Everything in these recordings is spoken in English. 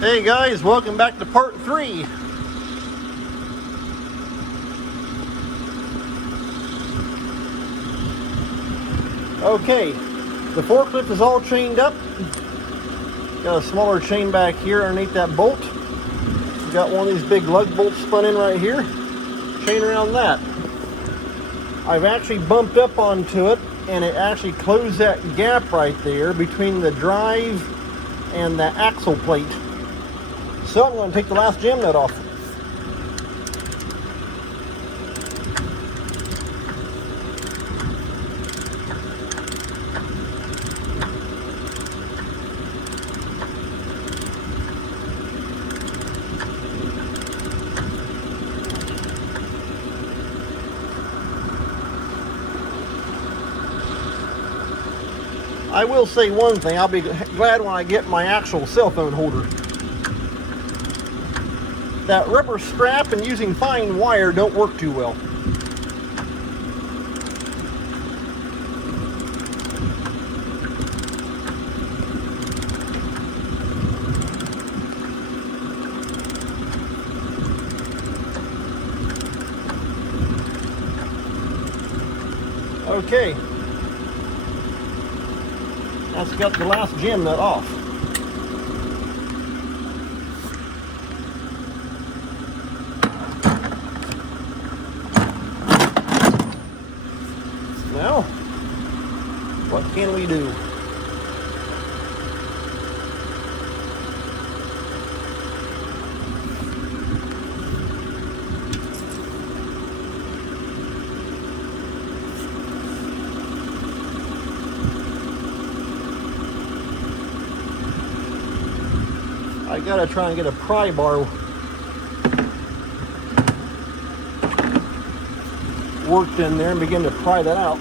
Hey guys, welcome back to part 3. Okay, the forklift is all chained up. Got a smaller chain back here underneath that bolt. Got one of these big lug bolts spun in right here. Chain around that. I've actually bumped up onto it and it actually closed that gap right there between the drive and the axle plate. So I'm going to take the last jam nut off. I will say one thing, I'll be glad when I get my actual cell phone holder. That rubber strap and using fine wire don't work too well. Okay. That's got the last jam nut off. Now, what can we do? I gotta try and get a pry bar worked in there and begin to pry that out.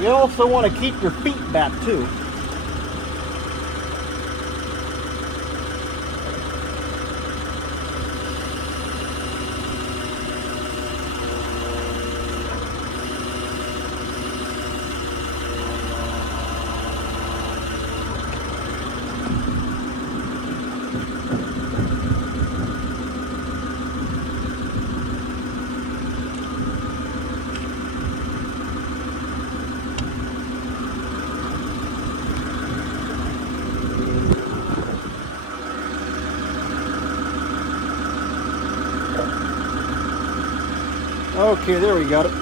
You also want to keep your feet back too. Okay, there we got it.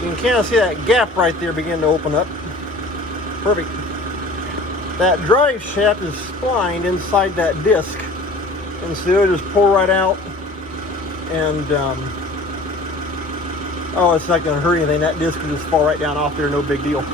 You can kind of see that gap right there begin to open up. Perfect. That drive shaft is splined inside that disc, and so it'll just pour right out. And oh, it's not going to hurt anything. That disc will just fall right down off there, no big deal.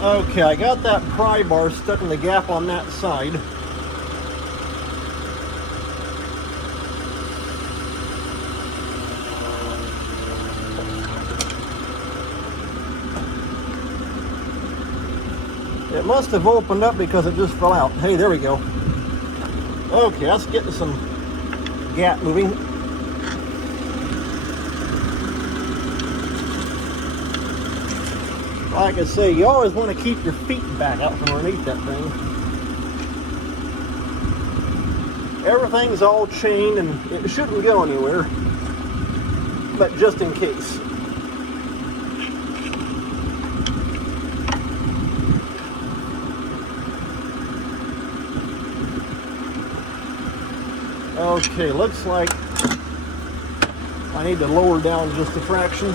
Okay, I got that pry bar stuck in the gap on that side. It must have opened up because it just fell out. Hey, there we go. Okay, let's get to some gap moving. Like I say, you always want to keep your feet back out from underneath that thing. Everything's all chained and it shouldn't go anywhere, but just in case. Okay, looks like I need to lower down just a fraction.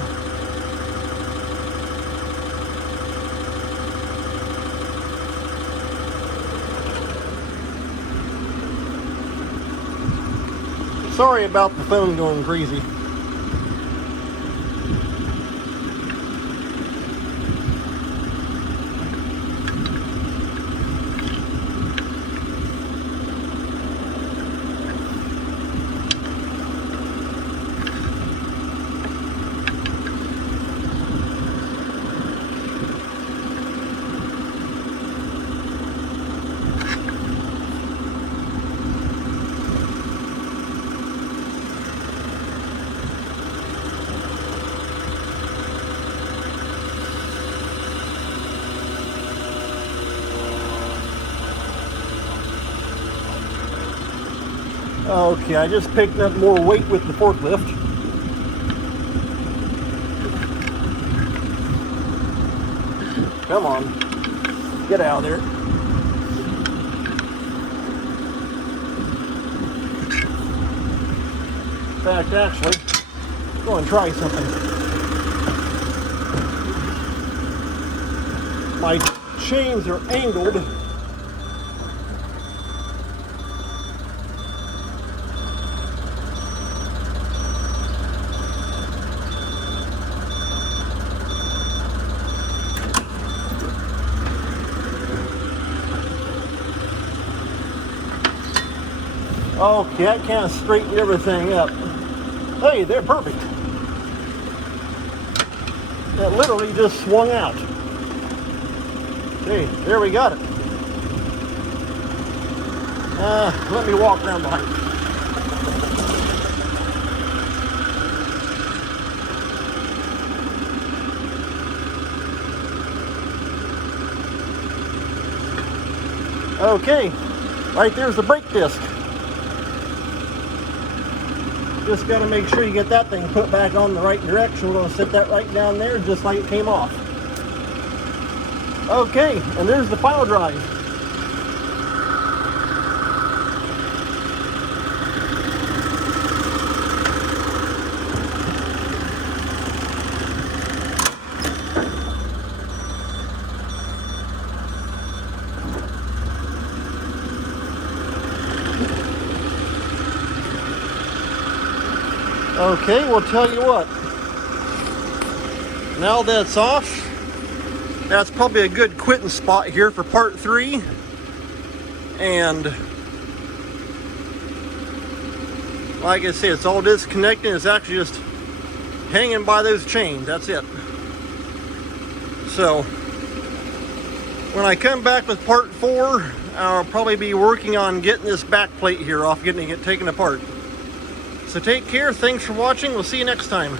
Sorry about the phone going crazy. Okay, I just picked up more weight with the forklift. Come on, get out of there. In fact, actually, go and try something. My chains are angled. Okay, that kind of straightened everything up. Hey, they're perfect. That literally just swung out. Okay, there we got it. Let me walk around behind. Okay, right there's the brake disc. Just got to make sure you get that thing put back on the right direction. We're going to set that right down there just like it came off. Okay, and there's the pile drive. Okay, we'll tell you what. Now that it's off, that's probably a good quitting spot here for part 3. And like I say, it's all disconnected. It's actually just hanging by those chains. That's it. So when I come back with part 4, I'll probably be working on getting this back plate here off, getting it taken apart. So take care. Thanks for watching. We'll see you next time.